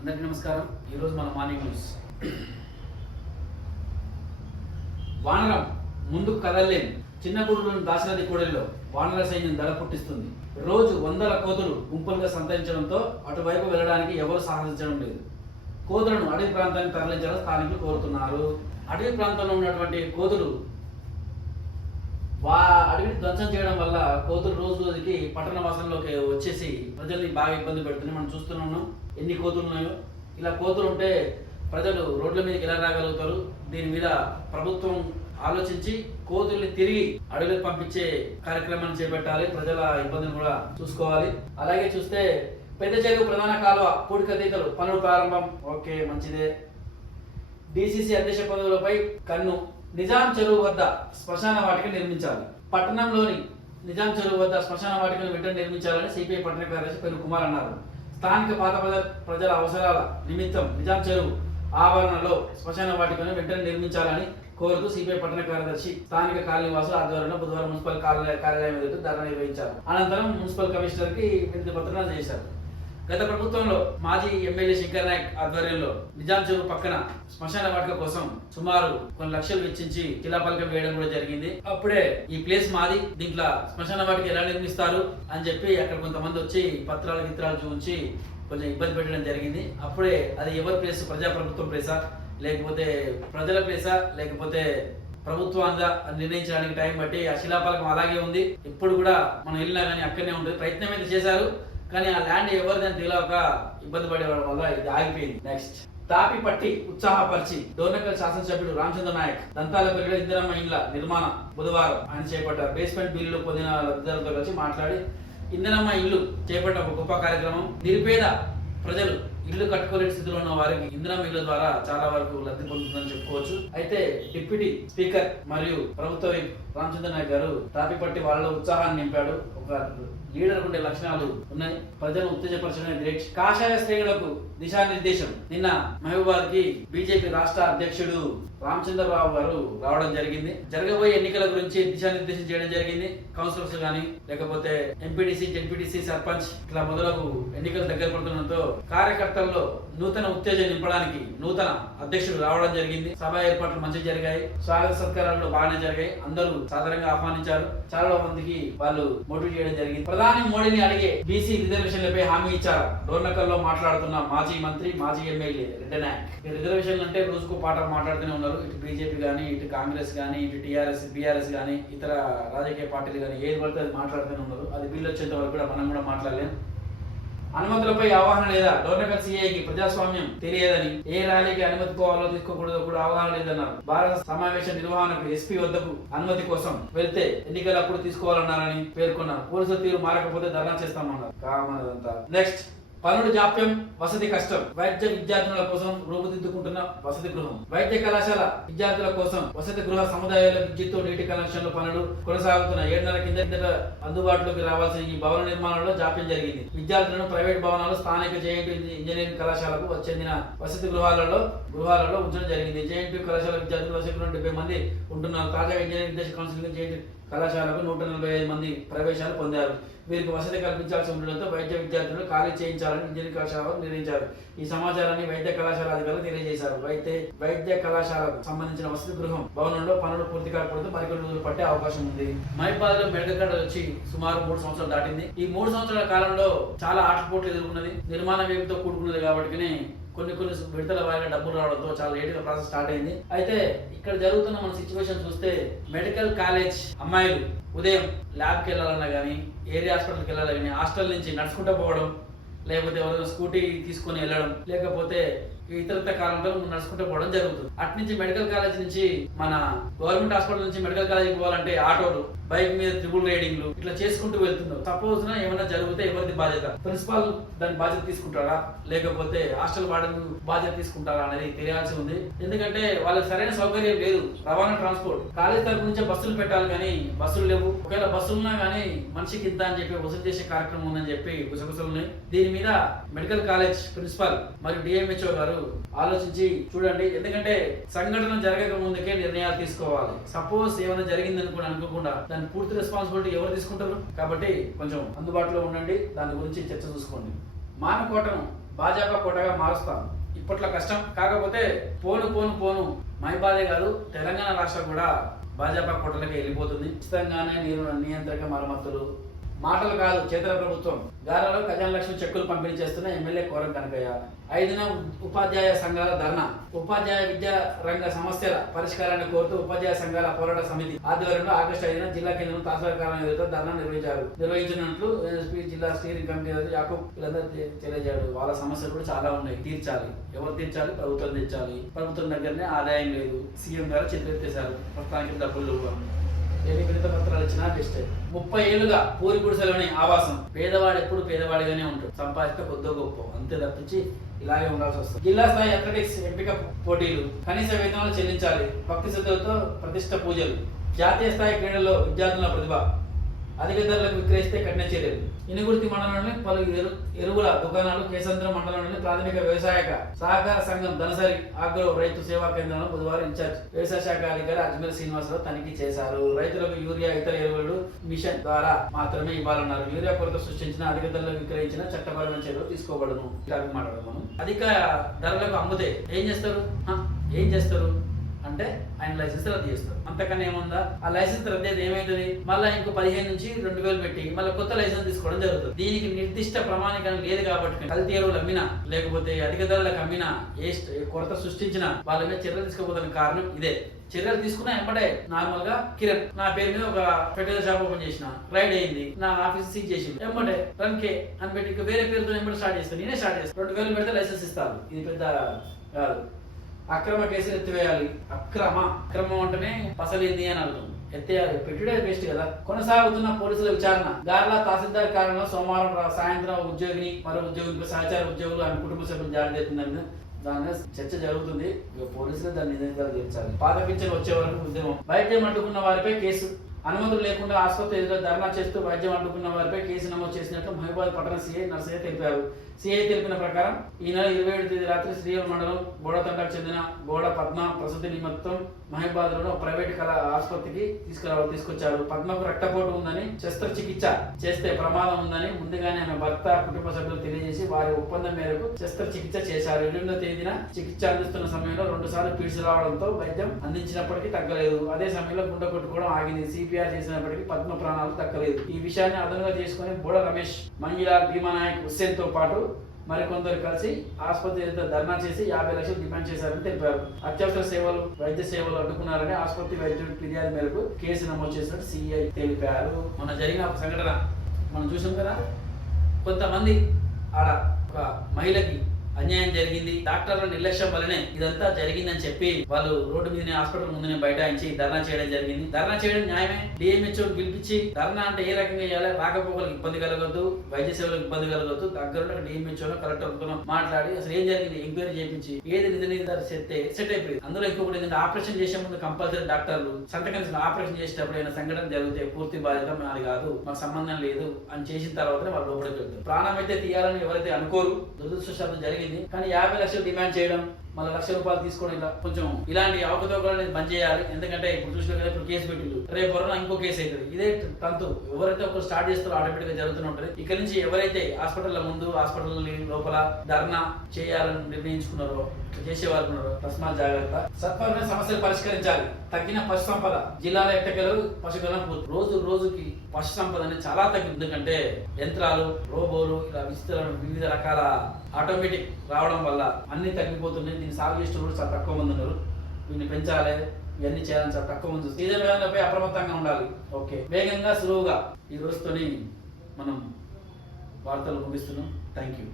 అందరికీ నమస్కారం. ఈరోజు మన మార్నింగ్ న్యూస్. వానరం ముందుకు కదలలేని చిన్న గుడులను దాశరథి కూడలిలో వానర సైన్యం దడ పుట్టిస్తుంది. రోజు వందల కోతులు గుంపులుగా సంతరించడంతో అటువైపు వెళ్ళడానికి ఎవరు సాహసించడం లేదు. కోతులను అడవి ప్రాంతానికి తరలించాలని స్థానికులు కోరుతున్నారు. అడవి ప్రాంతంలో ఉన్నటువంటి కోతులు అడవిని ధ్వంసం చేయడం వల్ల కోతులు రోజు రోజుకి పట్టణ వాసనలోకి వచ్చేసి ప్రజల్ని బాగా ఇబ్బంది పెడుతున్నాయి. మనం చూస్తున్నాం ఎన్ని కోతులు ఉన్నాయో. ఇలా కోతులు ఉంటే ప్రజలు రోడ్ల మీదకి ఎలా రాగలుగుతారు? దీని మీద ప్రభుత్వం ఆలోచించి కోతుల్ని తిరిగి అడవికి పంపించే కార్యక్రమాన్ని చేపట్టాలి. ప్రజల ఇబ్బందిని కూడా చూసుకోవాలి. అలాగే చూస్తే పెద్ద చెరువు ప్రధాన కాలువ పూడికతీతలు పనులు ప్రారంభం. ఓకే, మంచిదే. డిసిసి అధ్యక్ష పదవులపై కన్ను. నిజాం చెరువు వద్ద శ్మశాన వాటిక నిర్మించాలి. పట్టణంలోని నిజాం చెరువు వద్ద శ్మశాన వాటికను వెంటనే నిర్మించాలని సిపిఐ పట్టణ కార్యదర్శి పెరుగు కుమార్ అన్నారు. స్థానిక పాత ప్రజల అవసరాల నిమిత్తం నిజాం చెరువు ఆవరణలో శ్మశాన వాటికను వెంటనే నిర్మించాలని కోరుతూ సిపిఐ పట్టణ కార్యదర్శి స్థానిక కాలనీ వాసుల ఆధ్వర్యంలో బుధవారం మున్సిపల్ కార్యాలయం ఎదుట ధర్నా నిర్వహించారు. అనంతరం మున్సిపల్ కమిషనర్ కి వినతి పత్రాలు చేశారు. గత ప్రభుత్వంలో మాజీ ఎమ్మెల్యే శంకర్ నాయక్ ఆధ్వర్యంలో నిజాం చెరువు పక్కన శ్మశాన వాటిక కోసం సుమారు కొన్ని లక్షలు వెచ్చించి శిలాఫలకం వేయడం కూడా జరిగింది. అప్పుడే ఈ ప్లేస్ మాది, దీంట్లో శ్మశాన వాటిక ఎలా నిర్మిస్తారు అని చెప్పి అక్కడ కొంతమంది వచ్చి గిత్రాలు చూపించి కొంచెం ఇబ్బంది పెట్టడం జరిగింది. అప్పుడే అది ఎవరి ప్లేస్, ప్రజాప్రభుత్వం ప్లేసా లేకపోతే ప్రజల ప్లేసా లేకపోతే ప్రభుత్వంగా నిర్ణయించడానికి టైం బట్టి ఆ శిలాఫలకం అలాగే ఉంది. ఇప్పుడు కూడా మనం వెళ్ళినా కానీ అక్కడనే ఉంటుంది. ప్రయత్నం అయితే చేశారు కానీ ఆ ల్యాండ్ ఎవరిదని తెలియక ఇబ్బంది పడేవాళ్ళ వల్ల ఇది ఆగిపోయింది. నెక్స్ట్, తాపి పట్టి ఉత్సాహపరిచి డోర్నకల్ శాసనసభ్యుడు రామచంద్ర నాయక్ దంతాల పెరిగిన ఇందిరమ్మ ఇండ్ల నిర్మాణం బుధవారం ఆయన చేపట్టారు. బేస్మెంట్ బిల్లులు పొందిన లబ్ధిదారులతో కలిసి మాట్లాడి ఇందిరమ్మ ఇల్లు చేపట్టిన ఒక గొప్ప కార్యక్రమం. నిరుపేద ప్రజలు ఇల్లు కట్టుకోలేని స్థితిలో ఉన్న వారికి ఇందిరమ్మ ఇళ్ల ద్వారా చాలా వరకు లబ్ధి పొందుతుందని చెప్పుకోవచ్చు. అయితే డిప్యూటీ స్పీకర్ మరియు ప్రభుత్వ రామచంద్ర నాయక్ గారు తాపిపట్టి వాళ్ళలో ఉత్సాహాన్ని నింపాడు. ఒక లీడర్ ఉండే లక్షణాలు ఉన్నాయి. ప్రజలను ఉత్తేజపరచడమే గ్రేట్. కాషాయ శ్రేణులకు దిశానిర్దేశం. నిన్న మహబూబాద్ కి బీజేపీ రాష్ట్ర అధ్యక్షుడు రామచంద్రరావు గారు రావడం జరిగింది. జరగబోయే ఎన్నికల గురించి దిశానిర్దేశం చేయడం జరిగింది. కౌన్సిలర్స్ గానీ లేకపోతే ఎంపీటీసీ, జెడ్పీటీసీ, సర్పంచ్ ఇట్లా మొదలగు ఎన్నికలు దగ్గర పడుతుండటంతో కార్యకర్తల్లో నూతన ఉత్తేజం నింపడానికి నూతన అధ్యక్షుడు రావడం జరిగింది. సభ ఏర్పాట్లు మంచిగా జరిగాయి. స్వాగత సత్కారాలు బాగానే జరిగాయి. అందరూ సాధారణంగా ఆహ్వానించారు. చాలా మందికి వాళ్ళు మోటివేట్ చేయడం జరిగింది. ప్రధాని మోడీని అడిగే బీసీ రిజర్వేషన్లపై హామీ ఇచ్చారు. డోర్నకల్లో మాట్లాడుతున్న మాజీ మంత్రి, మాజీ ఎమ్మెల్యే రెడ్డి నాయక్. ఈ రిజర్వేషన్లు అంటే రోజుకు పాట మాట్లాడుతూనే ఉన్నారు. ఇటు బీజేపీ గానీ, ఇటు కాంగ్రెస్ గానీ, ఇటు టీఆర్ఎస్, బీఆర్ఎస్ గానీ, ఇతర రాజకీయ పార్టీలు గానీ ఏది పడితే అది మాట్లాడుతూనే ఉన్నారు. అది బిల్లు వచ్చేంత వరకు కూడా మనం కూడా మాట్లాడలేం. అనుమతులపై అవగాహన లేదా? డోర్నకల్ సిఐకి ప్రజాస్వామ్యం తెలియదని, ఏ ర్యాలీకి అనుమతి పోవాలో తీసుకోకూడదో కూడా అవగాహన లేదన్నారు. భారత సమావేశ నిర్వహణకు ఎస్పీ వద్దకు అనుమతి కోసం వెళ్తే ఎన్నికలప్పుడు తీసుకోవాలన్నారని పేర్కొన్నారు. పోలీసుల తీరు మారకపోతే ధర్నా చేస్తామన్నారు. కామనదంతా. నెక్స్ట్, పనులు జాప్యం, వసతి కష్టం. వైద్య విద్యార్థుల కోసం రూపుదిద్దుకుంటున్న వసతి గృహం. వైద్య కళాశాల విద్యార్థుల కోసం వసతి గృహ సముదాయాల విద్యుత్, నీటి కనెక్షన్ల పనులు కొనసాగుతున్న 7 కిందట అందుబాటులోకి రావాల్సిన ఈ భవన నిర్మాణంలో జాప్యం జరిగింది. విద్యార్థులను ప్రైవేట్ భవనాలు, స్థానిక జేఎన్టీ ఇంజనీరింగ్ కళాశాలకు చెందిన వసతి గృహాలలో ఉంచడం జరిగింది. జేఎన్టీ కళాశాల విద్యార్థులు వసతి 70 మంది ఉంటున్నారు. తాజాగా ఇంజనీరింగ్ విద్యా కౌన్సిల్ జేఎన్టీ కళాశాలకు 145 మంది ప్రవేశాలు పొందారు. వీరికి వసతి కల్పించాల్సి ఉండడంతో వైద్య విద్యార్థులను ఖాళీ చేయించాలని ఇంజనీరింగ్ కళాశాల నిర్ణయించారు. ఈ సమాచారాన్ని వైద్య కళాశాల అధికారులు తెలియజేశారు. వైద్య కళాశాలకు సంబంధించిన వసతి గృహం భవనంలో పనులు పూర్తి కాకపోతే మరికొన్ని రోజులు పట్టే అవకాశం ఉంది. మహిబాద్ లో మెడికల్ కాలేజ్ వచ్చి సుమారు 3 సంవత్సరాలు దాటింది. ఈ 3 సంవత్సరాల కాలంలో చాలా ఆటపోట్లు ఎదుర్కొన్నది. నిర్మాణ వ్యయంతో కూడుకున్నది కాబట్టి కొన్ని విడతల వారిగా డబ్బులు రావడంతో చాలా లేట్ గా ప్రాసెస్ స్టార్ట్ అయింది. అయితే ఇక్కడ జరుగుతున్న మన సిచ్యువేషన్ చూస్తే మెడికల్ కాలేజ్ అమ్మాయిలు ఉదయం ల్యాబ్కి వెళ్ళాలన్నా కానీ, ఏరియా హాస్పిటల్కి వెళ్ళాలి కానీ హాస్టల్ నుంచి నడుచుకుంటూ పోవడం, లేకపోతే ఎవరైనా స్కూటీ తీసుకొని వెళ్ళడం, లేకపోతే ఇతరత్ర కాలంలో నడుచుకుంటూ పోవడం జరుగుతుంది. అట్నుంచి మెడికల్ కాలేజ్ నుంచి మన గవర్నమెంట్ హాస్పిటల్ నుంచి మెడికల్ కాలేజ్ పోవాలంటే ఆటోలు, బైక్ మీద ట్రిపుల్ రైడింగ్లు ఇట్లా చేసుకుంటూ వెళ్తున్నారు. సపోజ్ ఏమైనా జరిగితే ఎవరిది బాధ్యత? ప్రిన్సిపాల్ దాని బాధ్యత తీసుకుంటారా లేకపోతే హాస్టల్ వార్డెన్ బాధ్యత తీసుకుంటారా అనేది తెలియాల్సి ఉంది. ఎందుకంటే వాళ్ళకి సరైన సౌకర్యం లేదు. రవాణా ట్రాన్స్పోర్ట్ కాలేజ్ తరపు నుంచే బస్సులు పెట్టాలి కానీ బస్సులు లేవు. ఒకవేళ బస్సులు ఉన్నా కానీ మనిషికి ఇంత అని చెప్పి వసూలు చేసే కార్యక్రమం ఉందని చెప్పి గుసగుసలు ఉన్నాయి. దీని మీద మెడికల్ కాలేజ్ ప్రిన్సిపాల్ మరియు డిఎంహెచ్ఓ గారు ఆలోచించి చూడండి. ఎందుకంటే సంఘటన జరగక ముందుకే నిర్ణయాలు తీసుకోవాలి. సపోజ్ ఏమైనా జరిగిందని కూడా అనుకోకుండా దాని పూర్తి రెస్పాన్సిబిలిటీ ఎవరు తీసుకుంటారు? కాబట్టి కొంచెం అందుబాటులో ఉండండి. దాని గురించి చర్చ చూసుకోండి. మానకోటను భాజపా కోటగా మారుస్తాం. ఇప్పట్లో కష్టం, కాకపోతే పోను మహిబాదే కాదు తెలంగాణ రాష్ట్రం కూడా భాజపా కోటలకి వెళ్ళిపోతుంది. ఖచ్చితంగానే నియంత్రక మరమ్మతులు, మాటలు కాదు చేతల ప్రభుత్వం. గారాలో ఖజానా లక్ష్మి చెక్కులు పంపిణీ చేస్తున్న ఎమ్మెల్యే కోరం కనకయ్య. 5న ఉపాధ్యాయ సంఘాల ధర్నా. ఉపాధ్యాయ విద్యా రంగ సమస్యల పరిష్కారాన్ని కోరుతూ ఉపాధ్యాయ సంఘాల పోరాట సమితి ఆధ్వర్యంలో ఆగస్టు 5న జిల్లా కేంద్రం తహసీల్దార్ కార్యాలయం ఎదుట ధర్నా నిర్వహించినట్లు ఎస్పీ జిల్లా స్టీరింగ్ కమిటీ యాకూబ్ వీళ్ళందరూ తెలియజేయడు. వాళ్ళ సమస్యలు కూడా చాలా ఉన్నాయి, తీర్చాలి. ఎవరు తీర్చాలి? ప్రభుత్వం తీర్చాలి. ప్రభుత్వం దగ్గరనే ఆదాయం లేదు, సీఎం గారు చేతులెత్తేశారు, ప్రస్తుతానికి డబ్బులు ఎన్ని వినత పత్రాలు ఇచ్చినా బెస్ట్. 30 ఏళ్లుగా పూరి గుడిసెలోని ఆవాసం. పేదవాడు ఎప్పుడు పేదవాడిగానే ఉంటాడు, సంపాదిస్తే కొద్దో గొప్ప, అంతే తప్పించి ఇలాగే ఉండాల్సి వస్తుంది. జిల్లా స్థాయి అథ్లెటిక్స్ ఎంపిక పోటీలు, కనీస వేతనాలు చెల్లించాలి, భక్తి శ్రద్ధలతో ప్రతిష్ట పూజలు. జాతీయ స్థాయి క్రీడల్లో విద్యార్థుల ప్రతిభ. అధిక ధరలకు విక్రయిస్తే కఠిన చర్యలు. ఇనుగుర్తి మండలంలోని పలు ఎరువుల దుకాణాలు, కేసంద్రం మండలంలోని ప్రాథమిక వ్యవసాయ సహకార సంఘం ధనసరి ఆగ్రో రైతు సేవా కేంద్రంలో బుధవారం ఇన్ఛార్జ్ వ్యవసాయ శాఖ అధికారి అజ్మీర్ శ్రీనివాసరావు తనిఖీ చేశారు. రైతులకు యూరియా ఇతర ఎరువులు మిషన్ ద్వారా మాత్రమే ఇవ్వాలన్నారు. యూరియా కొరత సృష్టించిన, అధిక ధరలకు విక్రయించిన చట్టపరమైన చర్యలు తీసుకోబడును. మాట్లాడదాం. అధిక ధరలకు అమ్ముతే ఏం చేస్తారు అంటే ఆయన లైసెన్స్ రద్దు చేస్తారు. అంతకన్నా ఏముందా? ఆ లైసెన్స్ రద్దు అయితే ఏమైతుంది? మళ్ళీ ఇంకో 15 నుంచి 2000 పెట్టి మళ్ళీ కొత్త లైసెన్స్ తీసుకోవడం జరుగుతుంది. దీనికి నిర్దిష్ట ప్రమాణికం లేదు కాబట్టి కల్తీ ఎరువులు అమ్మినా లేకపోతే అధిక ధరలకు అమ్మినా కొరత సృష్టించిన వాళ్ళ మీద చర్యలు తీసుకోవడానికి కారణం ఇదే. చర్యలు తీసుకున్నా ఎంబడే నార్మల్ గా కిరణ్ నా పేరు మీద ఒక ఫెర్టిలైజర్ షాప్ ఓపెన్ చేసిన, రైడ్ అయింది, నా ఆఫీస్ సీజ్ చేసింది, ఎంబడే రన్కే అని పెట్టి ఇంకా వేరే పేరుతో ఎంబడే స్టార్ట్ చేస్తాను. నేనే స్టార్ట్ చేస్తాను. 2000 పెడితే లైసెన్స్ ఇస్తాను. ఇది పెద్ద కాదు. అక్రమ కేసులు ఎత్తివేయాలి. అక్రమం అంటేనే పసలేంది అని అర్థం. ఎత్తేయాలి, పెట్టుడే వేస్ట్ కదా. కొనసాగుతున్న పోలీసుల విచారణ. గార్ల తహసీల్దార్ కార్యాలయంలో సోమవారం సాయంత్రం ఉద్యోగిని మరో ఉద్యోగులకు సహచార ఉద్యోగులు అని కుటుంబ సభ్యులు జారీ చేస్తుందని దాని చర్చ జరుగుతుంది. పోలీసులు దాన్ని నిజంగా తీర్చాలి. పాత పింఛన్ వచ్చే వరకు ఉద్యమం. వైద్యం అడ్డుకున్న వారిపై కేసు. అనుమతులు లేకుండా ఆసుపత్రి ఎదుట ధర్నా చేస్తూ వైద్యం అడ్డుకున్న వారిపై కేసు నమోదు చేసినట్లు మహబూబాబాద్ పట్టణ సీఐ నర్సయ్య తెలిపారు. సీఐ తెలిపిన ప్రకారం ఈ నెల 27 తేదీ రాత్రి శ్రీరామ్ మండలం బోడతండకు చెందిన బోడ పద్మ ప్రసూతి నిమిత్తం మహబూబాబాద్ లో ప్రైవేట్ ఆసుపత్రికి తీసుకొచ్చారు. పద్మకు రక్తపోటు ఉందని, శస్త్రచికిత్స చేస్తే ప్రమాదం ఉందని ముందుగానే ఆమె భర్త, కుటుంబ సభ్యులు తెలియజేసి వారి ఒప్పందం మేరకు శస్త్రచికిత్స చేశారు. 28వ తేదీన చికిత్స అందిస్తున్న సమయంలో 2 సార్లు పీడ్స్ రావడంతో వైద్యం అందించినప్పటికీ తగ్గలేదు. అదే సమయంలో గుండె కొట్టుకోవడం ఆగింది. సిపిఆర్ చేసినప్పటికీ పద్మ ప్రాణాలు దక్కలేదు. ఈ విషయాన్ని అదనంగా చేసుకుని బోడ రమేష్, మంజుల, భీమానాయక్, హుస్సేన్ తో పాటు మరికొందరు కలిసి ఆసుపత్రి ఎదుట ధర్నా చేసి 50 లక్షలు డిమాండ్ చేశారని తెలిపారు. అత్యవసర సేవలు, వైద్య సేవలు అడ్డుకున్నారని ఆసుపత్రి వైద్యుడి ఫిర్యాదు మేరకు కేసు నమోదు చేసినట్టు సిఐ తెలిపారు. మొన్న జరిగిన సంఘటన మనం చూసాం కదా. కొంతమంది ఆడ ఒక మహిళకి అన్యాయం జరిగింది, డాక్టర్ల నిర్లక్ష్యం వల్లనే ఇదంతా జరిగిందని చెప్పి వాళ్ళు రోడ్డు మీదనే హాస్పిటల్ ముందునే బైఠాయించి ధర్నా చేయడం జరిగింది. ధర్నా చేయడం న్యాయమే. డిఎంహెచ్ఓ పిలిపించి ధర్నా అంటే ఏ రకంగా చేయాలి, రాకపోకలకు ఇబ్బంది కలగొద్దు, వైద్య సేవలకు ఇబ్బంది కలగొద్దు, దగ్గర డిఎంహెచ్ఓ కలెక్టర్ మాట్లాడి అసలు ఏం జరిగింది ఎంక్వైరీ చేయించి ఏది నిజ సెట్ అయిపోయింది. అందులో ఇంకొకటి ఏంటంటే ఆపరేషన్ చేసే ముందు కంపల్సరీ డాక్టర్లు సంతకం ఆపరేషన్ చేసేటప్పుడు ఏమైనా సంఘటన జరిగితే పూర్తి బాధ్యత మాది కాదు, మాకు సంబంధం లేదు అని చేసిన తర్వాతనే వాళ్ళు లోపలికి వెళ్తారు. ప్రాణం అయితే తీయాలని ఎవరైతే అనుకోరు. దురదృష్టవశాత్తు జరిగింది. కానీ 50 లక్షలు డిమాండ్ చేయడం, మళ్ళీ ₹1,00,000 తీసుకోవడం, ఇలా కొంచెం ఇలాంటి అవకతవకలు బంద్ చేయాలి. ఎందుకంటే ఇప్పుడు చూసిన ఇప్పుడు కేసు పెట్టిండు, రేపు ఇంకో కేసు అవుతుంది. ఇదే తంతు. ఎవరైతే ఒకరు స్టార్ట్ చేస్తారో ఆటోమేటిక్ గా జరుగుతూనే ఉంటుంది. ఇక్కడ నుంచి ఎవరైతే హాస్పిటల్ ముందు, హాస్పిటల్ లోపల ధర్నా చేయాలని నిర్ణయించుకున్నారో, చేసేవారు ఉన్నారో తస్మాత్ జాగ్రత్త. సత్వరమైన సమస్యలు పరిష్కరించాలి. తగ్గిన పశు సంపద. జిల్లాల ఎట్టకెలు పశుగణన రోజుకి పశు సంపద అనేది చాలా తగ్గింది. ఎందుకంటే యంత్రాలు, రోబోలు, ఇలా వివిధ రకాల ఆటోమేటిక్ రావడం వల్ల అన్ని తగ్గిపోతున్నాయి. దీన్ని సాగు చేసిన కూడా చాలా తక్కువ మంది ఉన్నారు. దీన్ని పెంచాలి, ఇవన్నీ చేయాలని చాలా తక్కువ మంది. సీజన్ వ్యాధులపై అప్రమత్తంగా ఉండాలి. ఓకే, వేగంగా సులువుగా. ఈ రోజుతోని మనం వార్తలు ముగిస్తున్నాం. Thank you.